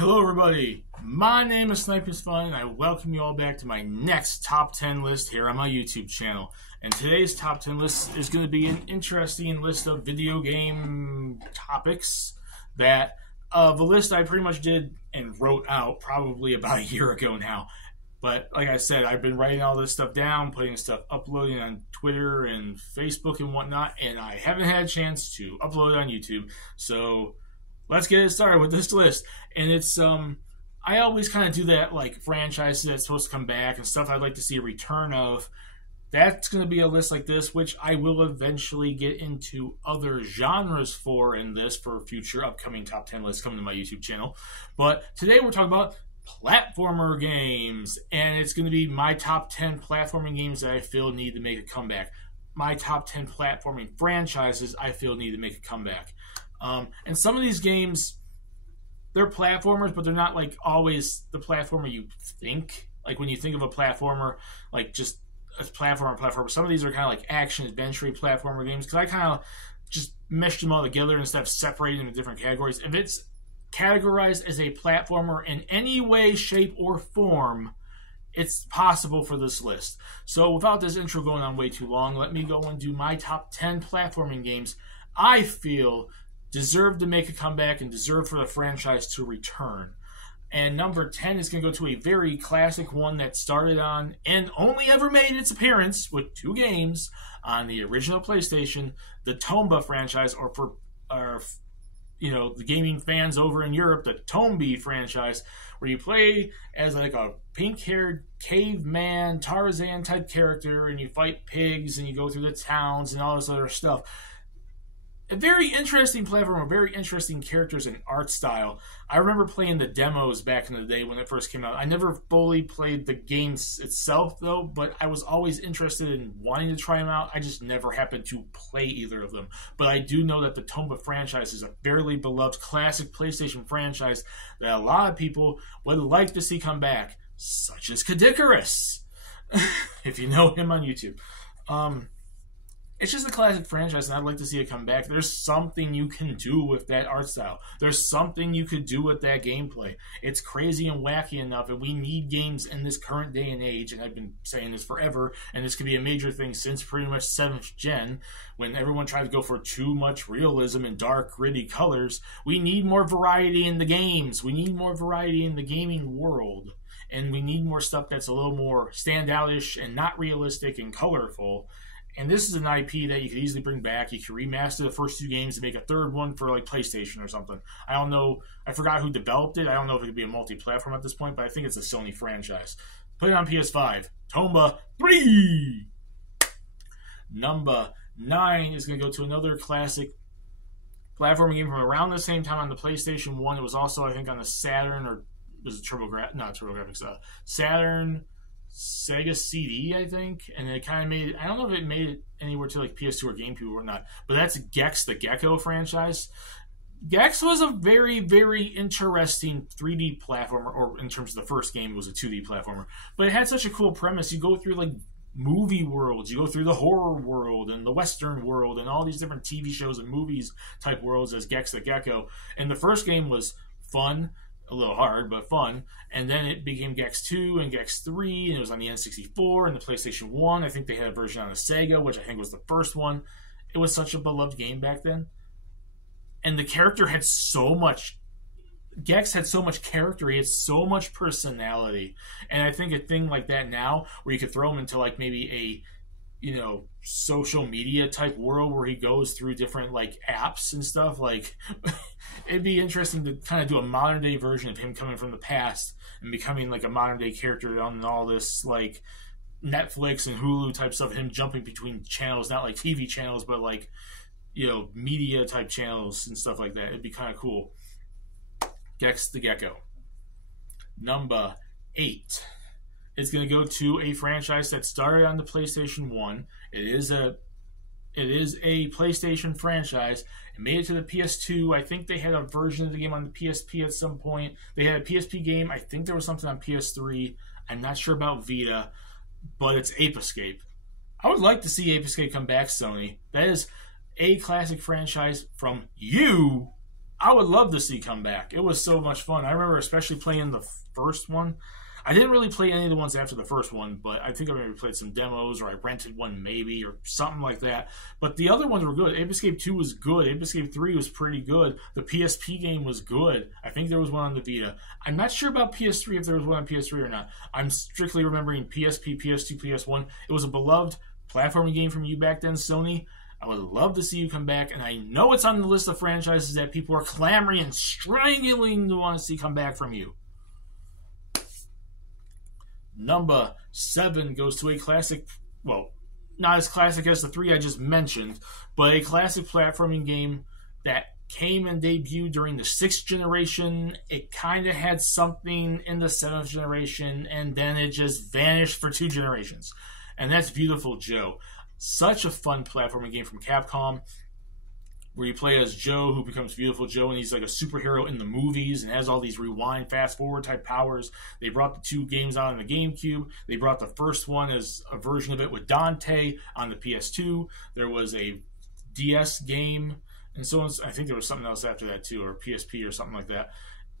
Hello everybody, my name is Snipers Fun and I welcome you all back to my next top 10 list here on my YouTube channel. And today's top 10 list is going to be an interesting list of video game topics that the list I pretty much did and wrote out probably about a year ago now. But like I said, I've been writing all this stuff down, putting stuff, uploading on Twitter and Facebook and whatnot, and I haven't had a chance to upload it on YouTube. So let's get it started with this list. And it's, I always kind of do that, like, franchises that's supposed to come back and stuff I'd like to see a return of. That's going to be a list like this, which I will eventually get into other genres for in this for future upcoming top 10 lists coming to my YouTube channel. But today we're talking about platformer games, and it's going to be my top 10 platforming games that I feel need to make a comeback. My top 10 platforming franchises I feel need to make a comeback. And some of these games, they're platformers, but they're not like always the platformer you think. Like when you think of a platformer, like just a platformer. Some of these are kind of like action adventure platformer games because I kind of just meshed them all together instead of separating them in different categories. If it's categorized as a platformer in any way, shape, or form, it's possible for this list. So without this intro going on way too long, let me go and do my top 10 platforming games I feel deserve to make a comeback and deserve for the franchise to return. And number 10 is going to go to a very classic one that started on and only ever made its appearance with 2 games on the original PlayStation, the Tomba franchise, or for the gaming fans over in Europe, the Tomba franchise, where you play as like a pink-haired caveman Tarzan type character and you fight pigs and you go through the towns and all this other stuff. A very interesting platform, very interesting characters and art style. I remember playing the demos back in the day when it first came out. I never fully played the game itself, though, but I was always interested in wanting to try them out. I just never happened to play either of them. But I do know that the Tomba franchise is a fairly beloved classic PlayStation franchise that a lot of people would like to see come back, such as Icarus, if you know him on YouTube. It's just a classic franchise, and I'd like to see it come back. There's something you can do with that art style. There's something you could do with that gameplay. It's crazy and wacky enough, and we need games in this current day and age, and I've been saying this forever, and this could be a major thing since pretty much 7th gen, when everyone tried to go for too much realism and dark, gritty colors. We need more variety in the games. We need more variety in the gaming world, and we need more stuff that's a little more standout-ish and not realistic and colorful. And this is an IP that you could easily bring back. You could remaster the first 2 games and make a third one for like PlayStation or something. I don't know. I forgot who developed it. I don't know if it could be a multi-platform at this point, but I think it's a Sony franchise. Put it on PS5. Tomba 3! Number 9 is going to go to another classic platforming game from around the same time on the PlayStation 1. It was also, I think, on the Saturn, or was it TurboGrafx? Saturn, Sega CD, I think, and it kind of made it. I don't know if it made it anywhere to like PS2 or GameCube or not, but that's Gex, the Gecko franchise. Gex was a very, very interesting 3D platformer, or in terms of the first game, it was a 2D platformer, but it had such a cool premise. You go through like movie worlds, you go through the horror world and the Western world and all these different TV shows and movies type worlds as Gex the Gecko, and the first game was fun, a little hard, but fun. And then it became Gex 2 and Gex 3, and it was on the N64 and the PlayStation 1. I think they had a version on the Sega, which I think was the first one. It was such a beloved game back then. And the character had so much... Gex had so much character, he had so much personality. And I think a thing like that now, where you could throw him into like maybe a social media type world where he goes through different like apps and stuff, like it'd be interesting to kind of do a modern day version of him coming from the past and becoming like a modern day character on all this like Netflix and Hulu type stuff, him jumping between channels, not like TV channels, but like media type channels and stuff like that. It'd be kind of cool. Gex the Gecko. Number 8. It's going to go to a franchise that started on the PlayStation 1. It is a PlayStation franchise. It made it to the PS2. I think they had a version of the game on the PSP at some point. They had a PSP game. I think there was something on PS3. I'm not sure about Vita, but it's Ape Escape. I would like to see Ape Escape come back, Sony. That is a classic franchise from you. I would love to see come back. It was so much fun. I remember especially playing the first one. I didn't really play any of the ones after the first one, but I think I maybe played some demos, or I rented one maybe, or something like that. But the other ones were good. Ape Escape 2 was good. Ape Escape 3 was pretty good. The PSP game was good. I think there was one on the Vita. I'm not sure about PS3 if there was one on PS3 or not. I'm strictly remembering PSP, PS2, PS1. It was a beloved platforming game from you back then, Sony. I would love to see you come back, and I know it's on the list of franchises that people are clamoring and strangling to want to see come back from you. Number 7 goes to a classic, well, not as classic as the 3 I just mentioned, but a classic platforming game that came and debuted during the 6th generation. It kind of had something in the 7th generation, and then it just vanished for 2 generations. And that's Beautiful Joe. Such a fun platforming game from Capcom, where you play as Joe, who becomes Beautiful Joe, and he's like a superhero in the movies and has all these rewind, fast-forward type powers. They brought the 2 games out on the GameCube. They brought the first one as a version of it with Dante on the PS2. There was a DS game, and so on. I think there was something else after that too, or PSP or something like that.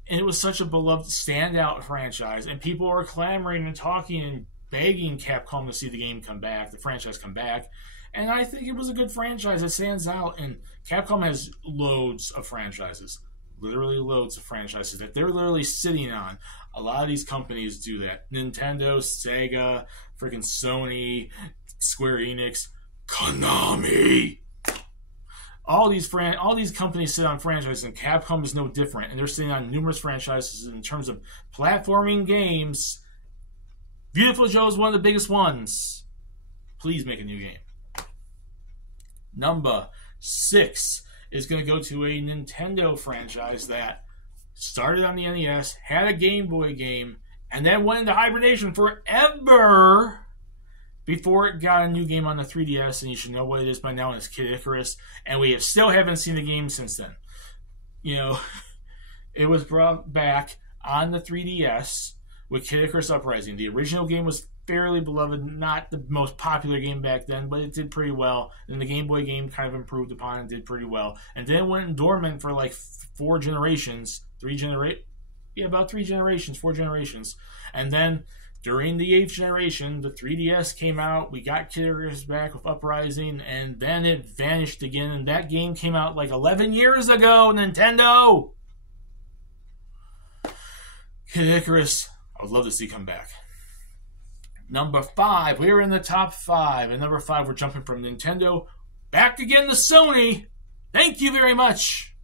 And it was such a beloved standout franchise, and people were clamoring and talking and begging Capcom to see the game come back, the franchise come back. And I think it was a good franchise. It stands out. And Capcom has loads of franchises. Literally loads of franchises that they're literally sitting on. A lot of these companies do that. Nintendo, Sega, freaking Sony, Square Enix, Konami. All these companies sit on franchises, and Capcom is no different. And they're sitting on numerous franchises in terms of platforming games. Beautiful Joe is one of the biggest ones. Please make a new game. Number 6 is going to go to a Nintendo franchise that started on the NES, had a Game Boy game, and then went into hibernation forever before it got a new game on the 3DS, and you should know what it is by now, and it's Kid Icarus, and we still haven't seen the game since then. You know, it was brought back on the 3DS with Kid Icarus Uprising. The original game was fairly beloved, not the most popular game back then, but it did pretty well. And the Game Boy game kind of improved upon and did pretty well. And then it went dormant for like 4 generations. 4 generations. And then during the 8th generation, the 3DS came out. We got Kid Icarus back with Uprising, and then it vanished again. And that game came out like 11 years ago, Nintendo! Kid Icarus, I would love to see come back. Number 5, we are in the top 5. And number 5, we're jumping from Nintendo back again to Sony. Thank you very much.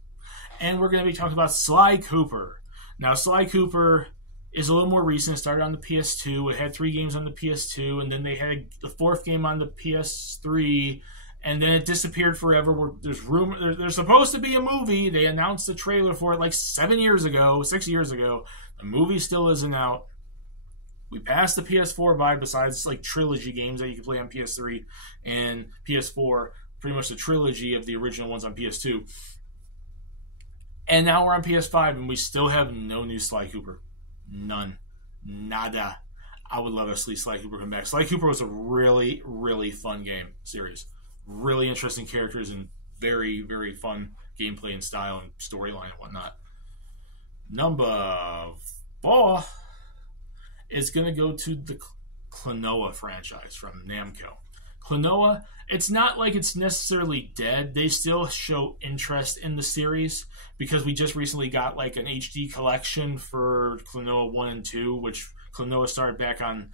And we're going to be talking about Sly Cooper. Now, Sly Cooper is a little more recent. It started on the PS2. It had 3 games on the PS2, and then they had the 4th game on the PS3, and then it disappeared forever. There's supposed to be a movie. They announced the trailer for it like 6 years ago. The movie still isn't out. We passed the PS4 by, besides like trilogy games that you can play on PS3 and PS4, pretty much the trilogy of the original ones on PS2. And now we're on PS5, and we still have no new Sly Cooper. None. Nada. I would love to see Sly Cooper come back. Sly Cooper was a really, really fun game series. Really interesting characters and very, very fun gameplay and style and storyline and whatnot. Number 4 is going to go to the Clonoa franchise from Namco. Clonoa, it's not like it's necessarily dead. They still show interest in the series because we just recently got like an HD collection for Clonoa 1 and 2, which Clonoa started back on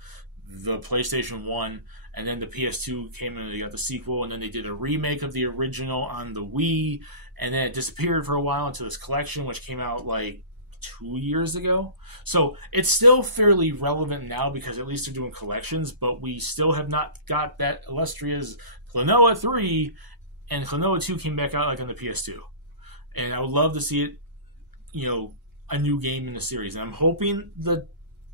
the PlayStation 1, and then the PS2 came in and they got the sequel, and then they did a remake of the original on the Wii, and then it disappeared for a while into this collection, which came out like 2 years ago. So it's still fairly relevant now because at least they're doing collections, but we still have not got that illustrious Clonoa 3, and Clonoa 2 came back out like on the PS2. And I would love to see it, you know, a new game in the series. And I'm hoping the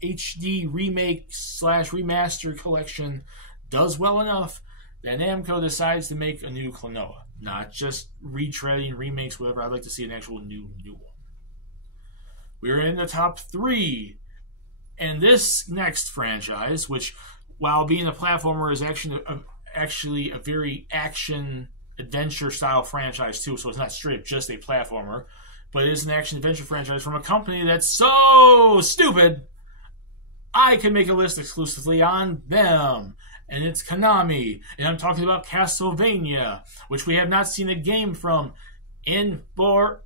HD remake / remaster collection does well enough that Namco decides to make a new Clonoa. Not just retreading, remakes, whatever. I'd like to see an actual new one. We're in the top 3. And this next franchise, which, while being a platformer, is actually a very action-adventure style franchise, too. So it's not straight up just a platformer. but it is an action-adventure franchise from a company that's so stupid, I can make a list exclusively on them. And it's Konami. And I'm talking about Castlevania, which we have not seen a game from in forever.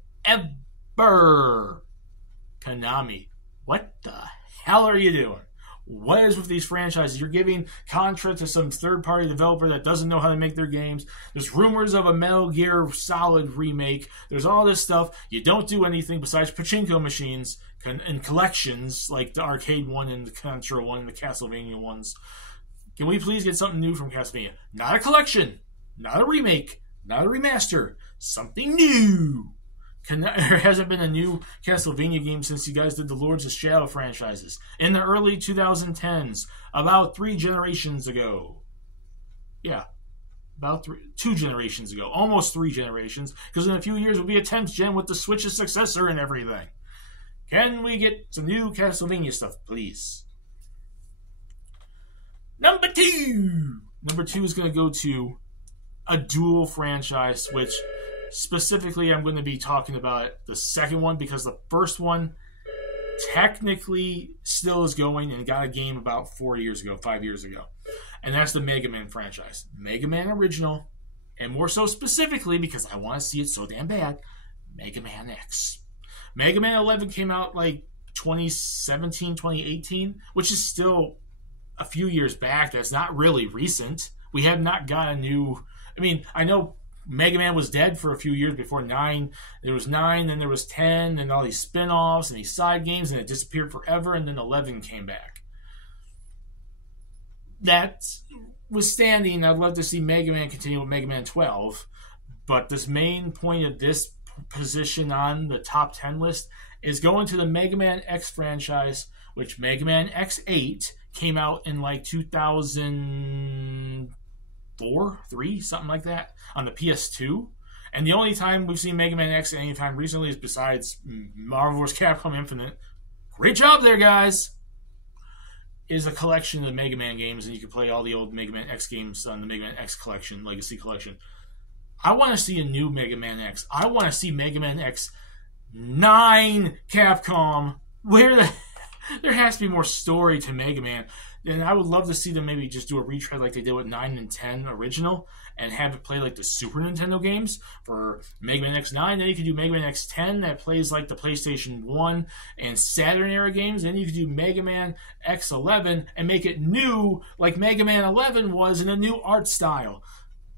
Konami, what the hell are you doing? What is with these franchises? You're giving contract to some third-party developer that doesn't know how to make their games. There's rumors of a Metal Gear Solid remake. There's all this stuff. You don't do anything besides pachinko machines and collections, like the arcade one and the Contra one and the Castlevania ones. Can we please get something new from Castlevania? Not a collection, not a remake, not a remaster. Something new. There hasn't been a new Castlevania game since you guys did the Lords of Shadow franchises in the early 2010s, about 3 generations ago. Yeah, about 2 generations ago, almost 3 generations, because in a few years will be a 10th gen with the Switch's successor and everything. Can we get some new Castlevania stuff, please? Number 2! Number 2 is going to go to a dual franchise, which specifically I'm going to be talking about the second one because the first one technically still is going and got a game about 5 years ago. And that's the Mega Man franchise. Mega Man original, and more so specifically because I want to see it so damn bad, Mega Man X. Mega Man 11 came out like 2017, 2018, which is still a few years back. That's not really recent. We have not got a new... I mean, I know Mega Man was dead for a few years before 9. There was 9, then there was 10, and all these spin-offs and these side games, and it disappeared forever, and then 11 came back. That withstanding, I'd love to see Mega Man continue with Mega Man 12, but this main point of this position on the top 10 list is going to the Mega Man X franchise, which Mega Man X8 came out in like 2004, 3, something like that, on the PS2. And the only time we've seen Mega Man X any time recently is besides Marvel vs. Capcom Infinite. Great job there, guys! Is a collection of Mega Man games, and you can play all the old Mega Man X games on the Mega Man X collection, Legacy Collection. I want to see a new Mega Man X. I want to see Mega Man X 9 Capcom. There has to be more story to Mega Man. And I would love to see them maybe just do a retread like they did with 9 and 10 original and have it play like the Super Nintendo games for Mega Man X9. Then you could do Mega Man X10 that plays like the PlayStation 1 and Saturn era games. Then you could do Mega Man X11 and make it new like Mega Man 11 was in a new art style.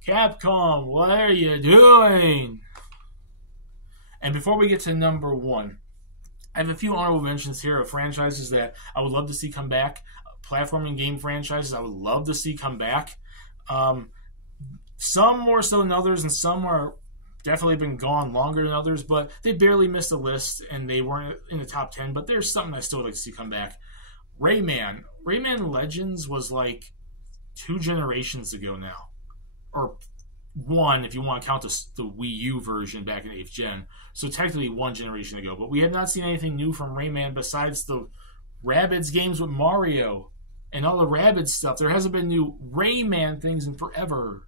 Capcom, what are you doing? And before we get to number 1, I have a few honorable mentions here of franchises that I would love to see come back. Platforming game franchises I would love to see come back. Some more so than others, and some are definitely been gone longer than others, but they barely missed the list, and they weren't in the top 10, but there's something I still would like to see come back. Rayman. Rayman Legends was like 2 generations ago now. Or 1, if you want to count the Wii U version back in 8th gen. So technically 1 generation ago. But we have not seen anything new from Rayman besides the Rabbids games with Mario and all the Rabbids stuff. There hasn't been new Rayman things in forever.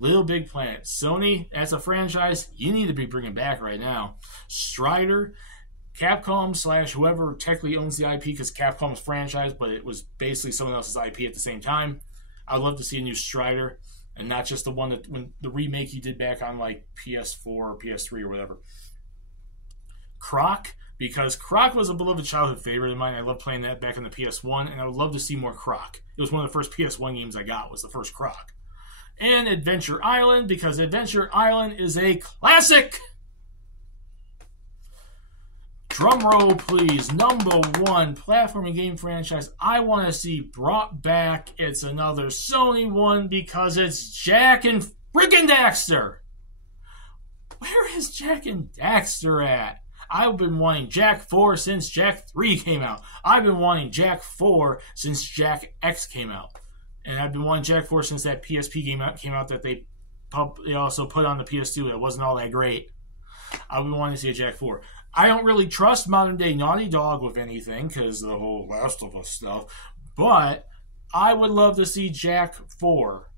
Little Big Planet. Sony, that's a franchise you need to be bringing back right now. Strider, Capcom / whoever technically owns the IP, because Capcom's franchise, but it was basically someone else's IP at the same time. I would love to see a new Strider. And not just the one that when the remake he did back on like PS4 or PS3 or whatever. Croc, because Croc was a beloved childhood favorite of mine. I loved playing that back on the PS1, and I would love to see more Croc. It was one of the first PS1 games I got, was the first Croc. And Adventure Island, because Adventure Island is a classic! Drum roll, please. Number 1 platforming game franchise I want to see brought back. It's another Sony one because it's Jak and freaking Daxter. Where is Jak and Daxter at? I've been wanting Jak 4 since Jak 3 came out. I've been wanting Jak 4 since Jak X came out. And I've been wanting Jak 4 since that PSP game came out that they also put on the PS2 that wasn't all that great. I've been wanting to see a Jak 4. I don't really trust modern-day Naughty Dog with anything because of the whole Last of Us stuff, but I would love to see Jak 4.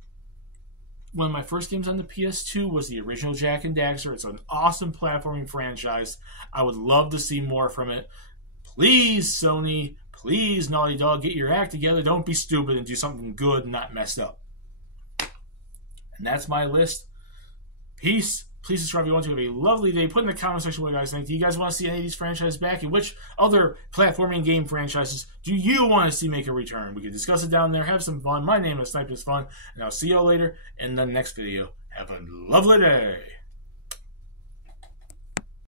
one of my first games on the PS2 was the original Jak and Daxter. It's an awesome platforming franchise. I would love to see more from it. Please, Sony, please, Naughty Dog, get your act together. Don't be stupid and do something good and not messed up. And that's my list. Peace. Please subscribe if you want to. Have a lovely day. Put in the comment section what you guys think. Do you guys want to see any of these franchises back? And which other platforming game franchises do you want to see make a return? We can discuss it down there. Have some fun. My name is Sniper's Fun, and I'll see y'all later in the next video. Have a lovely day.